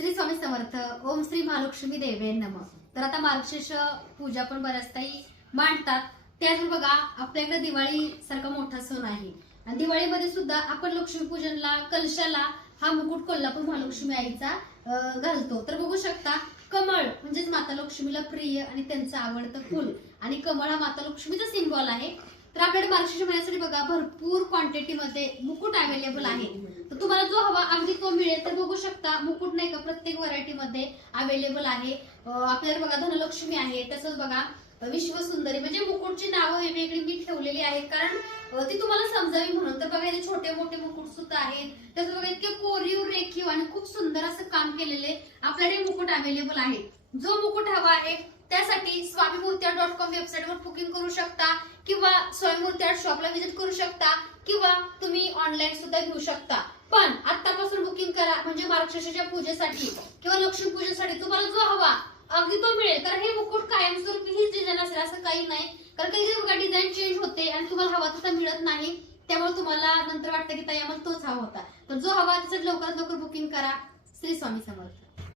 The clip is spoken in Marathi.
श्री स्वामी समर्थ. ओम श्री महालक्ष्मी देवे नमः. तर आता मार्गशीर्ष पूजा पण बऱ्याच काही मांडतात. त्यातून बघा आपल्याकडे दिवाळी सारखा मोठा सण आहे आणि दिवाळीमध्ये सुद्धा आपण लक्ष्मीपूजनला कलशाला हा मुकुट कोल्हापूर महालक्ष्मी आईचा घालतो. तर बघू शकता कमळ म्हणजेच माता लक्ष्मीला प्रिय आणि त्यांचं आवडतं फुल आणि कमळ हा माता लक्ष्मीचा सिंबॉल आहे. तर आपल्याकडे मार्गशीर्ष महिन्यासाठी बघा भरपूर क्वांटिटी मध्ये मुकुट अवेलेबल आहे. तर तुम्हाला जो हवा अगदी तो मिळेल. तर बघू शकता मुकुट नाही का प्रत्येक व्हरायटी मध्ये अवेलेबल आहे. आपल्याकडे बघा धनलक्ष्मी आहे, तसंच बघा विश्वसुंदरी, म्हणजे मुकुटची नावं वेगवेगळी मी ठेवलेली आहेत कारण ती तुम्हाला समजावी म्हणून. तर बघा इथे छोटे मोठे मुकुट सुद्धा आहेत. तसंच बघा इतके कोरीव रेखीव आणि खूप सुंदर असं काम केलेले आपल्याकडे मुकुट अवेलेबल आहे. जो मुकुट हवा आहे त्यासाठी swamimurti.com वेबसाईटवर बुकिंग करू शकता किंवा स्वामीमूर्ती आर्ट शॉपला व्हिजिट करू शकता किंवा तुम्ही ऑनलाईन सुद्धा घेऊ शकता. पण आतापासून बुकिंग करा म्हणजे मार्गशीर्षाच्या पूजेसाठी किंवा लक्ष्मी पूजेसाठी तुम्हाला जो हवा अगदी तो मिळेल. कारण हे मुकुट कायमस्वरूपी हीच डिझाईन असेल असं काही नाही, कारण कधी बघा डिझाईन चेंज होते आणि तुम्हाला हवा तसा मिळत नाही. त्यामुळे तुम्हाला नंतर वाटतं की ताई आम्हाला तोच हवा होता. तर जो हवा त्यासाठी लवकरात लवकर बुकिंग करा. श्री स्वामी समर्थ.